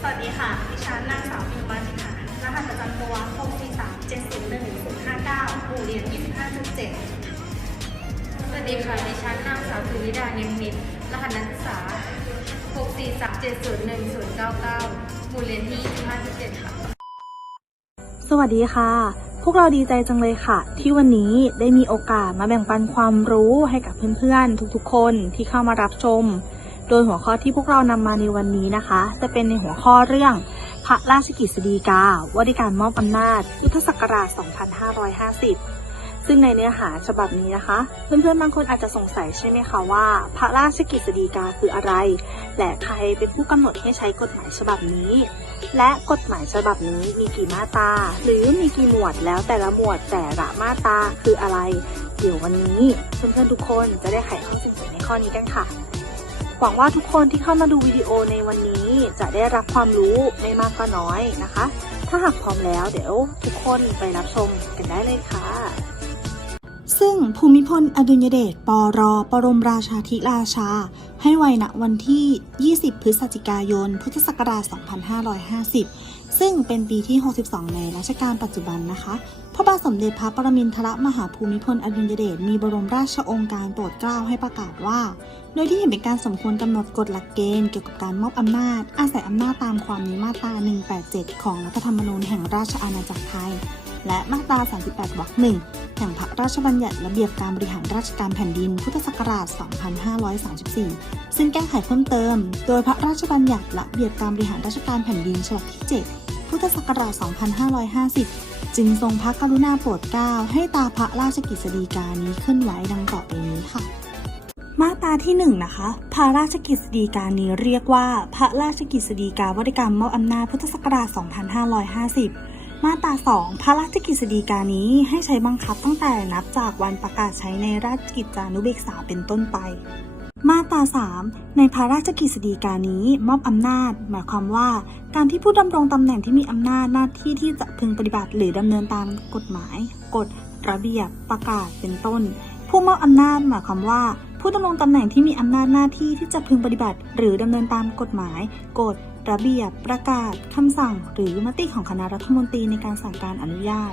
สวัสดีค่ะ ดิฉันนางสาวพิมพ์มาสิค่ะ รหัสประจำตัว 643 701 059หมู่เรียน 25.7 สวัสดีค่ะ ดิฉันนางสาวสุวิดาเนียมมิตรรหัสนักศึกษา 643701099หมู่เรียนที่ 25.7 ค่ะ สวัสดีค่ะ พวกเราดีใจจังเลยค่ะ ที่วันนี้ได้มีโอกาสมาแบ่งปันความรู้ให้กับเพื่อนๆ ทุกๆ คนที่เข้ามารับชม โดยหัวข้อที่พวกเรานำมาในวันนี้นะคะ จะเป็นในหัวข้อเรื่อง พระราชกิจสฎีกาว่าด้วยการมอบอำนาจยุทธศักราช 2550 ซึ่งในเนื้อหาฉบับนี้นะคะ เพื่อนๆบางคนอาจจะสงสัยใช่ไหมคะว่า พระราชกิจสฎีกาคืออะไร และใครเป็นผู้กำหนดให้ใช้กฎหมายฉบับนี้ และกฎหมายฉบับนี้มีกี่มาตราหรือมีกี่หมวดแล้วแต่ละหมวดแต่ละมาตราคืออะไร เดี๋ยววันนี้เพื่อนๆทุกคนจะได้ไขข้อสงสัยในข้อนี้กันค่ะ หวังว่าทุกคนที่เข้ามาดูวิดีโอในวันนี้จะได้รับความรู้ไม่มากก็น้อยนะคะ ถ้าหากพร้อมแล้วเดี๋ยวทุกคนไปรับชมกันได้เลยค่ะ ซึ่งภูมิพลอดุญเดชปรปรมราชาธิราชา ให้ไว้ณวันที่ 20 พฤศจิกายน พุทธศักราช 2550 ซึ่งเป็นปีที่ 62 ในรัชกาลปัจจุบันนะคะ พระบาทสมเด็จพระปรมินทรมหาภูมิพลอดุลยเดชมีบรมราชองค์การโปรดเกล้าให้ประกาศว่า โดยที่เห็นเป็นการสมควรกำหนดกฎหลักเกณฑ์เกี่ยวกับการมอบอำนาจ อาศัยอำนาจตามความในมาตรา 187 ของรัฐธรรมนูญแห่งราชอาณาจักรไทย และมาตรา 38 วรรคหนึ่งแห่งพระราชบัญญัติระเบียบการบริหารราชการแผ่นดิน พุทธศักราช 2534 ซึ่งแก้ไขเพิ่มเติม โดยพระราชบัญญัติระเบียบการบริหารราชการแผ่นดินฉบับที่ 7 พุทธศักราช 2550 จึงทรงพระกรุณาโปรดเกล้าให้ตาพระราชกิจสีกานี้ขึ้นไว้ดังต่อไปนี้ค่ะมาตราที่1นงนะคะ พระราชกิจสีกานี้เรียกว่า พระราชกิจสีกาว่าด้วยการมอบอำนาจพุทธศักราช 2550 มาตรา 2 พระราชกิจสีกานี้ให้ใช้บังคับตั้งแต่นับจากวันประกาศใช้ในราชกิจจานุเบกษาเป็นต้นไป มาตรา 3 ในพระราชกฤษฎีกานี้มอบอำนาจ หมายความว่า การที่ผู้ดำรงตำแหน่งที่มีอำนาจหน้าที่ที่จะพึงปฏิบัติหรือดำเนินตามกฎหมาย กฎ ระเบียบ ประกาศ เป็นต้น ผู้มอบอำนาจหมายความว่าผู้ดำรงตำแหน่งที่มีอำนาจหน้าที่ที่จะพึงปฏิบัติ หรือดำเนินตามกฎหมาย กฎ ระเบียบ ประกาศ คำสั่ง หรือมติของคณะรัฐมนตรีในการสั่งการอนุญาต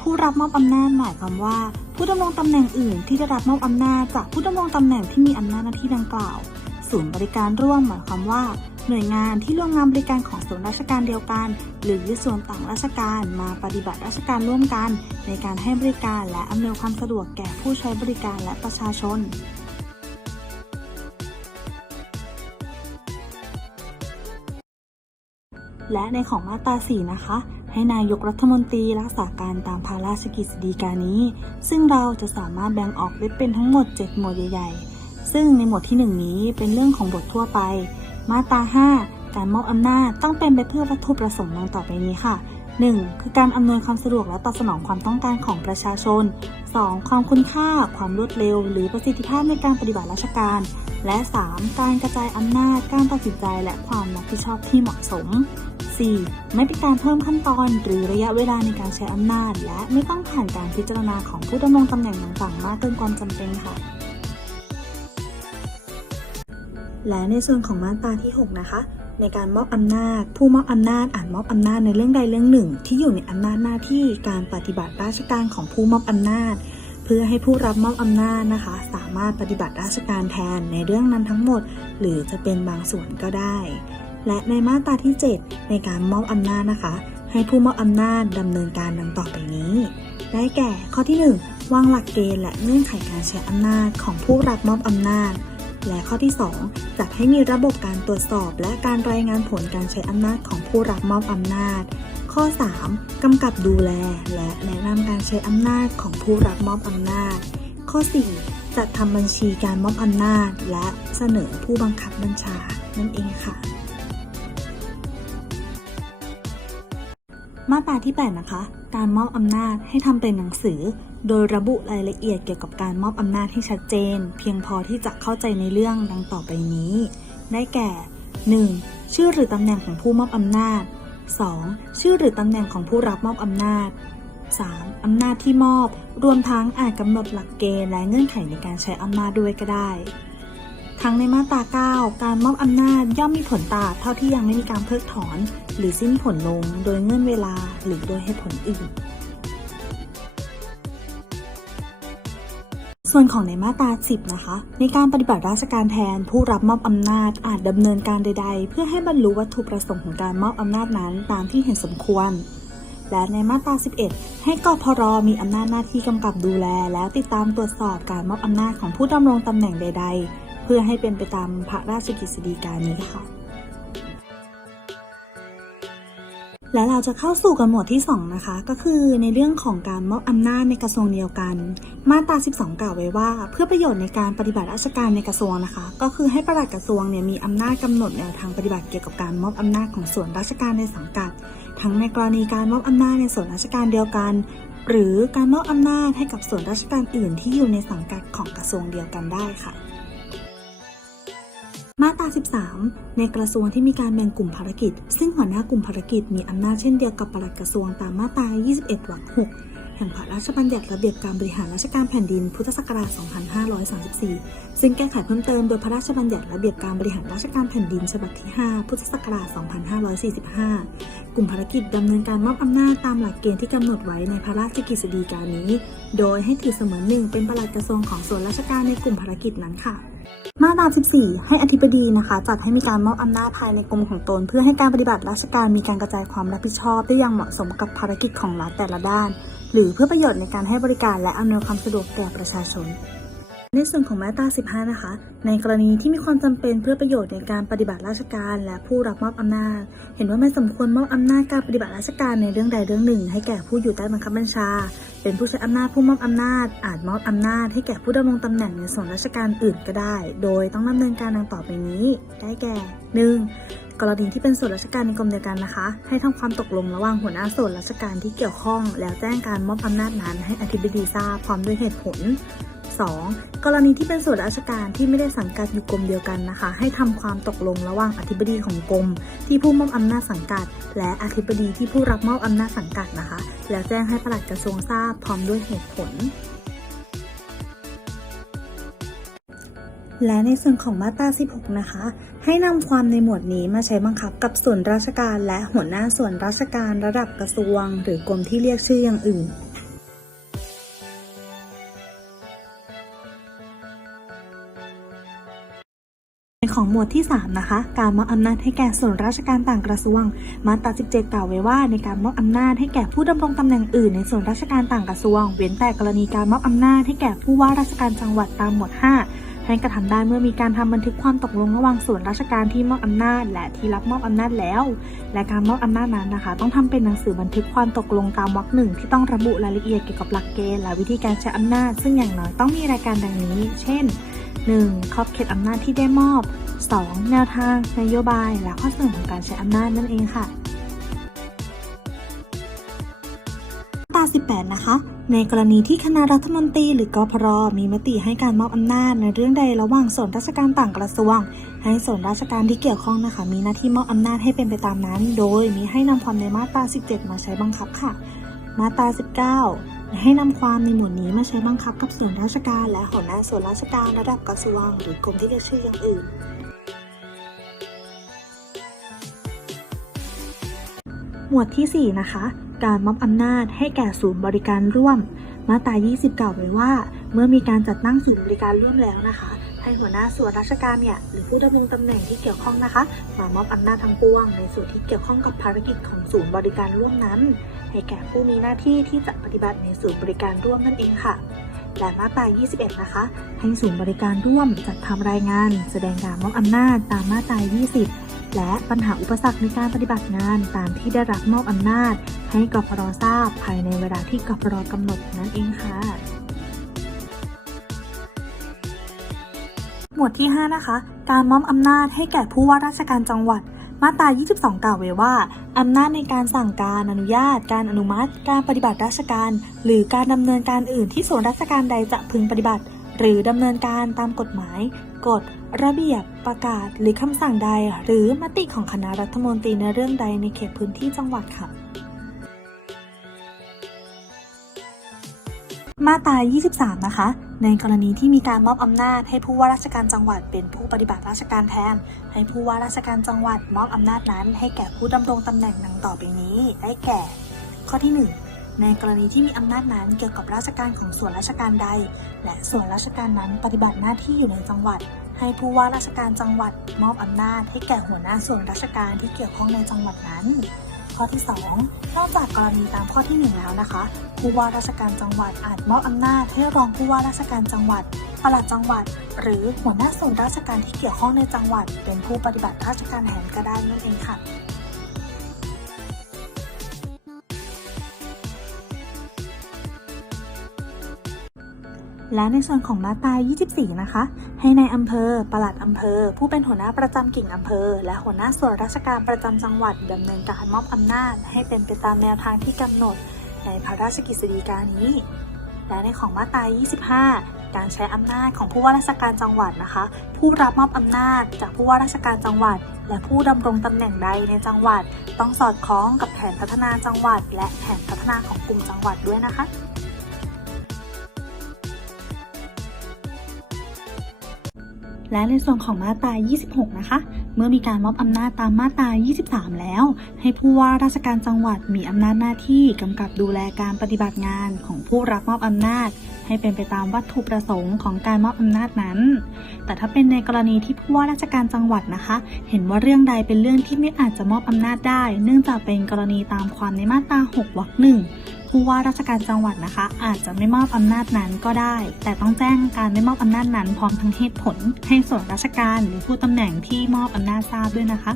ผู้รับมอบอำนาจหมายความว่า ผู้ดำรงตำแหน่งอื่นที่ได้รับมอบอำนาจจากผู้ดำรงตำแหน่งที่มีอำนาจหน้าที่ดังกล่าว ศูนย์บริการร่วมหมายความว่า หน่วยงานที่ร่วมงานบริการของส่วนราชการเดียวกัน หรือส่วนต่างราชการมาปฏิบัติราชการร่วมกัน ในการให้บริการและอำนวยความสะดวกแก่ผู้ใช้บริการและประชาชน และในของมาตรา4นะคะ ให้นายกรัฐมนตรีรักษาการตามพระราชกิจสีกานี้ ซึ่งเราจะสามารถแบ่งออกได้เป็นทั้งหมด 7 หมวดใหญ่ ๆ ซึ่งในหมวดที่ 1 นี้เป็นเรื่องของบททั่วไป มาตรา5การมอบอำนาจต้องเป็นไปเพื่อวัตถุประสงค์ดังต่อไปนี้ค่ะ 1. คือการอำนวยความสะดวกและตอบสนองความต้องการของประชาชน 2. ความคุณค่า ความรวดเร็ว หรือประสิทธิภาพในการปฏิบัติราชการ และ 3. การกระจายอำนาจ การตัดสินใจ และความรับผิดชอบที่เหมาะสม 4. ไม่เป็นการเพิ่มขั้นตอนหรือระยะเวลาในการใช้อำนาจ และไม่ต้องผ่านการพิจารณาของผู้ดำรงตำแหน่งต่างๆ มากเกินความจำเป็นค่ะ และในส่วนของมาตราที่ 6 นะคะในการมอบอำนาจ ผู้มอบอำนาจอาจมอบอำนาจในเรื่องใดเรื่องหนึ่ง ที่อยู่ในอำนาจหน้าที่การปฏิบัติราชการของผู้มอบอำนาจ เพื่อให้ผู้รับมอบอำนาจนะคะ สามารถปฏิบัติราชการแทนในเรื่องนั้นทั้งหมด หรือจะเป็นบางส่วนก็ได้ และในมาตราที่ 7 ในการมอบอำนาจนะคะ ให้ผู้มอบอำนาจดำเนินการดังต่อไปนี้ ได้แก่ข้อที่ 1 วางหลักเกณฑ์และเงื่อนไขการใช้อำนาจของผู้รับมอบอำนาจ และข้อที่ 2 จัดให้มีระบบการตรวจสอบ และการรายงานผลการใช้อำนาจของผู้รับมอบอำนาจ ข้อ 3 กำกับดูแล และแนะนำการใช้อำนาจของผู้รับมอบอำนาจ ข้อ 4จัดทำบัญชีการมอบอำนาจ และเสนอผู้บังคับบัญชานั่นเองค่ะ มาตราที่ 8 นะคะ การมอบอำนาจให้ทำเป็นหนังสือ โดยระบุรายละเอียดเกี่ยวกับการมอบอำนาจให้ชัดเจน เพียงพอที่จะเข้าใจในเรื่องดังต่อไปนี้ ได้แก่ 1. ชื่อหรือตำแหน่งของผู้มอบอำนาจ 2. ชื่อหรือตำแหน่งของผู้รับมอบอำนาจ 3. อำนาจที่มอบ รวมทั้งอาจกำหนดหลักเกณฑ์และเงื่อนไขในการใช้อำนาจด้วยก็ได้ ทั้งในมาตรา 9 การมอบอำนาจย่อมมีผลตราบเท่าที่ยังไม่มีการเพิกถอน หรือสิ้นผลลงโดยเงื่อนเวลาหรือโดยเหตุผลอื่น ส่วนของในมาตรา 10 นะคะ ในการปฏิบัติราชการแทนผู้รับมอบอำนาจอาจดำเนินการใด ๆ เพื่อให้บรรลุวัตถุประสงค์ของการมอบอำนาจนั้นตามที่เห็นสมควรและในมาตรา 11 ให้กพรมีอำนาจหน้าที่กำกับดูแล และติดตามตรวจสอบการมอบอำนาจของผู้ดำรงตำแหน่งใด ๆ พื่อให้เป็นไปตามพระราชกฤษฎีกานี้ค่ะ และเราจะเข้าสู่กันหมวดที่ 2 นะคะ ก็คือในเรื่องของการมอบอำนาจในกระทรวงเดียวกัน มาตรา 12 กล่าวไว้ว่า เพื่อประโยชน์ในการปฏิบัติราชการในกระทรวงนะคะ ก็คือให้ประหลัดกระทรวงเนี่ยมีอำนาจกำหนดแนวทางปฏิบัติเกี่ยวกับการมอบอำนาจของส่วนราชการในสังกัด ทั้งในกรณีการมอบอำนาจในส่วนราชการเดียวกัน หรือการมอบอำนาจให้กับส่วนราชการอื่นที่อยู่ในสังกัดของกระทรวงเดียวกันได้ค่ะ มาตรา 13 ในกระทรวงที่มีการแบ่งกลุ่มภารกิจ ซึ่งหัวหน้ากลุ่มภารกิจมีอำนาจเช่นเดียวกับปลัดกระทรวงตามมาตรา 21 วรรค 6 แห่งพระราชบัญญัติระเบียบการบริหารราชการแผ่นดิน พุทธศักราช 2534 ซึ่งแก้ไขเพิ่มเติมโดยพระราชบัญญัติระเบียบการบริหารราชการแผ่นดินฉบับที่ 5 พุทธศักราช 2545 กลุ่มภารกิจดำเนินการมอบอำนาจตามหลักเกณฑ์ที่กำหนดไว้ในพระราชกฤษฎีกานี้ โดยให้ถือเสมือนหนึ่งเป็นปลัดกระทรวงของส่วนราชการในกลุ่มภารกิจนั้นค่ะ มาตรา 14 ให้อธิบดีนะคะ จัดให้มีการมอบอำนาจภายในกรมของตน เพื่อให้การปฏิบัติราชการมีการกระจายความรับผิดชอบได้อย่างเหมาะสมกับภารกิจของรัฐแต่ละด้าน หรือเพื่อประโยชน์ในการให้บริการและอำนวยความสะดวกแก่ประชาชน ในส่วนของมาตรา 15 นะคะ ในกรณีที่มีความจำเป็นเพื่อประโยชน์ในการปฏิบัติราชการ และผู้รับมอบอำนาจ เห็นว่าไม่สมควรมอบอำนาจการปฏิบัติราชการในเรื่องใดเรื่องหนึ่ง ให้แก่ผู้อยู่ใต้บังคับบัญชา เป็นผู้ใช้อำนาจผู้มอบอำนาจ อาจมอบอำนาจ ให้แก่ผู้ดำรงตำแหน่งในส่วนราชการอื่นก็ได้ โดยต้องดำเนินการดังต่อไปนี้ ได้แก่ 1. กรณีที่เป็นส่วนราชการในกรมเดียวกันนะคะ ให้ทำความตกลงระหว่างหัวหน้าส่วนราชการที่เกี่ยวข้อง แล้วแจ้งการมอบอำนาจนั้นให้อธิบดีทราบพร้อมด้วยเหตุผล 2. กรณีที่เป็นส่วนราชการที่ไม่ได้สังกัดอยู่กรมเดียวกันนะคะ ให้ทำความตกลงระหว่างอธิบดีของกรมที่ผู้มอบอำนาจสังกัด และอธิบดีที่ผู้รับมอบอำนาจสังกัดนะคะ แล้วแจ้งให้ปลัดกระทรวงทราบพร้อมด้วยเหตุผลและในส่วนของมาตรา 16 นะคะ ให้นำความในหมวดนี้มาใช้บังคับกับส่วนราชการและหัวหน้าส่วนราชการระดับกระทรวง หรือกรมที่เรียกชื่ออย่างอื่น ในของหมวดที่ 3 นะคะ การมอบอำนาจให้แก่ส่วนราชการต่างกระทรวง มาตรา 17 กล่าวไว้ว่า ในการมอบอำนาจให้แก่ผู้ดำรงตำแหน่งอื่นในส่วนราชการต่างกระทรวง เว้นแต่กรณีการมอบอำนาจให้แก่ผู้ว่าราชการจังหวัดตามหมวด 5 ให้กระทำได้เมื่อมีการทำบันทึกความตกลงระหว่างส่วนราชการที่มอบอำนาจ และที่รับมอบอำนาจแล้ว และการมอบอำนาจนั้นนะคะ ต้องทำเป็นหนังสือบันทึกความตกลงตามวรรคหนึ่งที่ต้องระบุรายละเอียดเกี่ยวกับหลักเกณฑ์และวิธีการใช้อำนาจ ซึ่งอย่างน้อยต้องมีรายการดังนี้ เช่น 1. ขอบเขตอำนาจที่ได้มอบ 2. แนวทางนโยบายและข้อเสนอของการใช้อำนาจนั่นเองค่ะมาตรา18 นะคะ ในกรณีที่คณะรัฐมนตรีหรือกพรมีมติให้การมอบอำนาจในเรื่องใดระหว่างส่วนราชการต่างกระทรวง ให้ส่วนราชการที่เกี่ยวข้องนะคะ มีหน้าที่มอบอำนาจให้เป็นไปตามนั้น โดยมีให้นำความในมาตรา 17 มาใช้บังคับค่ะ มาตรา 19 ให้นำความในหมวดนี้มาใช้บังคับกับส่วนราชการและหัวหน้าส่วนราชการระดับกระทรวง หรือกรมที่เรียกชื่ออย่างอื่น หมวดที่ 4 นะคะ การมอบอำนาจให้แก่ศูนย์บริการร่วม มาตรา20กล่าวไว้ว่า เมื่อมีการจัดตั้งศูนย์บริการร่วมแล้วนะคะให้หัวหน้าส่วนราชการเนี่ยหรือผู้ดำรงตำแหน่งที่เกี่ยวข้องนะคะมามอบอำนาจทั้งปวง ในส่วนที่เกี่ยวข้องกับภารกิจของศูนย์บริการร่วมนั้น ให้แก่ผู้มีหน้าที่ที่จะปฏิบัติในศูนย์บริการร่วมนั่นเองค่ะและมาตรา 21 นะคะ ให้ศูนย์บริการร่วมจัดทำรายงาน แสดงการมอบอำนาจตามมาตรา 20 และปัญหาอุปสรรคในการปฏิบัติงานตามที่ได้รับมอบอำนาจ ให้กพรทราบภายในเวลาที่กพรกำหนดนั่นเองค่ะ หมวดที่ 5 นะคะ การมอบอำนาจให้แก่ผู้ว่าราชการจังหวัดมาตรา 22 กล่าวไว้ว่า อำนาจในการสั่งการอนุญาต การอนุมัติ การปฏิบัติราชการ หรือการดำเนินการอื่นที่ส่วนราชการใดจะพึงปฏิบัติ หรือดำเนินการตามกฎหมาย กฎ ระเบียบ ประกาศ หรือคำสั่งใด หรือมติของคณะรัฐมนตรีในเรื่องใดในเขตพื้นที่จังหวัดค่ะ มาตรา 23 นะคะ ในกรณีที่มีการมอบอำนาจให้ผู้ว่าราชการจังหวัดเป็นผู้ปฏิบัติราชการแทน ให้ผู้ว่าราชการจังหวัดมอบอำนาจนั้น ให้แก่ผู้ดำรงตำแหน่งดังต่อไปนี้ ได้แก่ ข้อที่ 1 ในกรณีที่มีอำนาจนั้นเกี่ยวกับราชการของส่วนราชการใด และส่วนราชการนั้นปฏิบัติหน้าที่อยู่ในจังหวัด ให้ผู้ว่าราชการจังหวัดมอบอำนาจให้แก่หัวหน้าส่วนราชการที่เกี่ยวข้องในจังหวัดนั้น ข้อที่ 2 นอกจากกรณีตามข้อที่ 1 แล้วนะคะ ผู้ว่าราชการจังหวัดอาจมอบอำนาจให้รองผู้ว่าราชการจังหวัดปลัดจังหวัด หรือหัวหน้าส่วนราชการที่เกี่ยวข้องในจังหวัด เป็นผู้ปฏิบัติราชการแทนก็ได้นั่นเองค่ะ และในส่วนของมาตรา24 นะคะ ให้ในายอำเภอ ปลัดอำเภอ ผู้เป็นหัวหน้าประจำกิ่งอำเภอ และหัวหน้าส่วนราชการประจำจังหวัดดำเนินการมอบอำนาจ ให้เป็นไปตามแนวทางที่กำหนด ในพระราชกฤษฎีกานี้ และในของมาตรา 25 การใช้อำนาจของผู้ว่าราชการจังหวัดนะคะ ผู้รับมอบอำนาจจากผู้ว่าราชการจังหวัด และผู้ดำรงตำแหน่งใดในจังหวัด ต้องสอดคล้องกับแผนพัฒนาจังหวัด และแผนพัฒนาของกลุ่มจังหวัดด้วยนะคะ และในส่วนของมาตรา 26 นะคะ เมื่อมีการมอบอำนาจตามมาตรา 23 แล้ว ให้ผู้ว่าราชการจังหวัดมีอำนาจหน้าที่กำกับดูแลการปฏิบัติงานของผู้รับมอบอำนาจ ให้เป็นไปตามวัตถุประสงค์ของการมอบอำนาจนั้น แต่ถ้าเป็นในกรณีที่ผู้ว่าราชการจังหวัดนะคะ เห็นว่าเรื่องใดเป็นเรื่องที่ไม่อาจจะมอบอำนาจได้ เนื่องจากเป็นกรณีตามความในมาตรา 6 วรรคหนึ่ง ผู้ว่าราชการจังหวัดนะคะ อาจจะไม่มอบอำนาจนั้นก็ได้ แต่ต้องแจ้งการไม่มอบอำนาจนั้นพร้อมทั้งเหตุผล ให้ส่วนราชการหรือผู้ตำแหน่งที่มอบอำนาจทราบด้วยนะคะ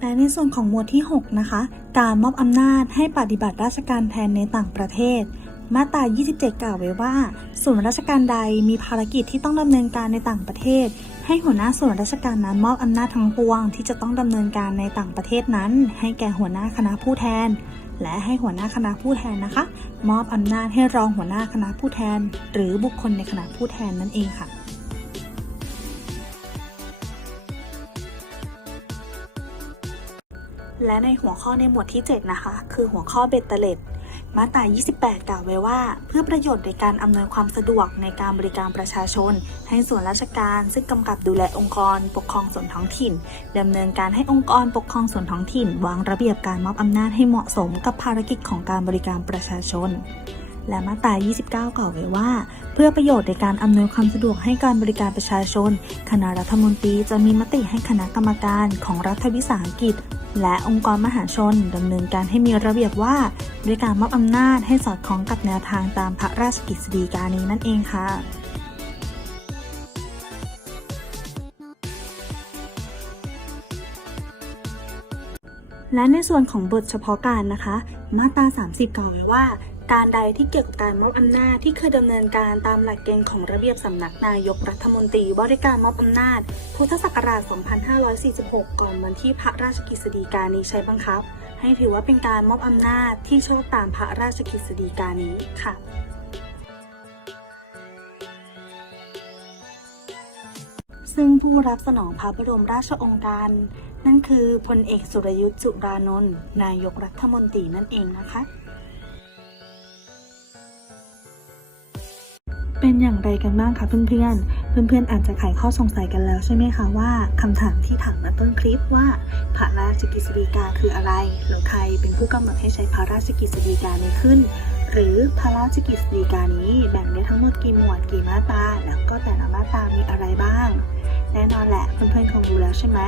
และในส่วนของหมวดที่ 6 นะคะ การมอบอำนาจให้ปฏิบัติราชการแทนในต่างประเทศ มาตรา 27 กล่าวไว้ว่า ส่วนราชการใดมีภารกิจที่ต้องดำเนินการในต่างประเทศ ให้หัวหน้าส่วนราชการนั้นมอบอำนาจทั้งปวง ที่จะต้องดำเนินการในต่างประเทศนั้น ให้แก่หัวหน้าคณะผู้แทน และให้หัวหน้าคณะผู้แทนนะคะ มอบอำนาจให้รองหัวหน้าคณะผู้แทน หรือบุคคลในคณะผู้แทนนั่นเองค่ะและในหัวข้อในหมวดที่ 7 นะคะ คือหัวข้อเบ็ดเตล็ด มาตรา 28 กล่าวไว้ว่า เพื่อประโยชน์ในการอำนวยความสะดวกในการบริการประชาชน ให้ส่วนราชการซึ่งกำกับดูแลองค์กร ปกครองส่วนท้องถิ่นดำเนินการให้องค์กรปกครองส่วนท้องถิ่น วางระเบียบการมอบอำนาจให้เหมาะสมกับภารกิจของการบริการประชาชน และมาตรา 29 กล่าวไว้ว่า เพื่อประโยชน์ในการอำนวยความสะดวกให้การบริการประชาชน คณะรัฐมนตรีจะมีมติให้คณะกรรมการของรัฐวิสาหกิจ และองค์กรมหาชนดำเนินการให้มีระเบียบว่าด้วยการมอบอำนาจให้สอดคล้องกับแนวทางตามพระราชกฤษฎีกานี้นั่นเองค่ะและในส่วนของบทเฉพาะการนะคะ มาตรา 30 กล่าวไว้ว่า การใดที่เกี่ยวกับการมอบอำนาจที่เคยดำเนินการตามหลักเกณฑ์ของระเบียบสำนักนายกรัฐมนตรีว่าด้วยการมอบอำนาจ พุทธศักราช 2546 ก่อนวันที่พระราชกฤษฎีกานี้ใช้บังคับ ให้ถือว่าเป็นการมอบอำนาจที่ชอบตามพระราชกฤษฎีกานี้ค่ะซึ่งผู้รับสนองพระบรมราชองค์การ นั่นคือพลเอกสุรยุทธ์จุรานนท์นายกรัฐมนตรีนั่นเองนะคะ อย่างไรกันบ้างคะเพื่อนๆ เพื่อนๆ อาจจะไขข้อสงสัยกันแล้วใช่ไหมคะว่าคำถามที่ถามมาต้นคลิปว่าพระราชกฤษฎีกาคืออะไร หรือใครเป็นผู้กำหนดให้ใช้พระราชกฤษฎีกานี้ขึ้น หรือพระราชกฤษฎีกานี้แบ่งได้ทั้งหมดกี่หมวดกี่มาตราแล้วก็แต่ละมาตรามีอะไรบ้าง แน่นอนแหละเพื่อนๆ คงรู้แล้วใช่ไหม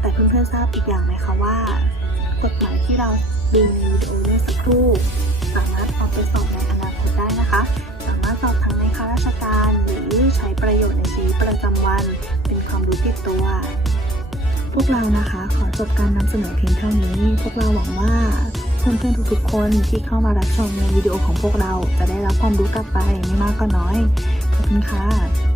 แต่เพื่อนๆ ทราบอีกอย่างไหมคะว่ากฎหมายที่เราดูในวิดีโอเมื่อสักครู่ สามารถเอาไปสอบในอนาคตได้นะคะ ราชการ หรือใช้ประโยชน์ในชีวิตประจำวัน เป็นความรู้ติดตัว พวกเรานะคะขอจบการนำเสนอเพียงเท่านี้ พวกเราหวังว่าทุกเพื่อนๆทุกๆคนที่เข้ามารับชมในวิดีโอของพวกเราจะได้รับความรู้กลับไปไม่มากก็น้อยขอบคุณค่ะ